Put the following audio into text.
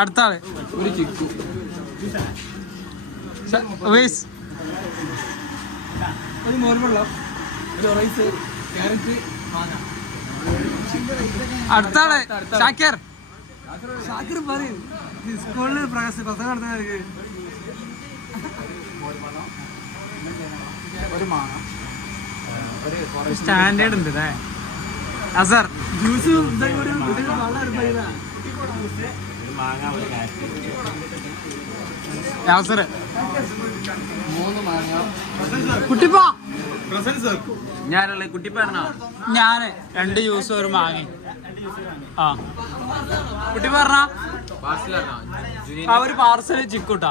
അടുത്ത ആള് ഒരു ചിക്കു ഒരു മോരുവെള്ളം ഒരു റൈസ് ക്യാരറ്റ് മാങ്ങ. അടുത്ത ആള് ഷാക്കിർ പറയും സ്കൂളിൽ പ്രസംഗം നടത്തുന്നവർക്ക് ഒരു മാങ്ങ സ്റ്റാൻഡേർഡ് ഉണ്ട് അല്ലേ അസർ ജ്യൂസും കുട്ടിപ്പാ ഞാനുള്ള കുട്ടിപ്പാരണോ ഞാന് 2 ജ്യൂസും ഒരു മാങ്ങ. ആ കുട്ടി പറഞ്ഞ ഒരു പാർസല് ചിക്കൂട്ടാ.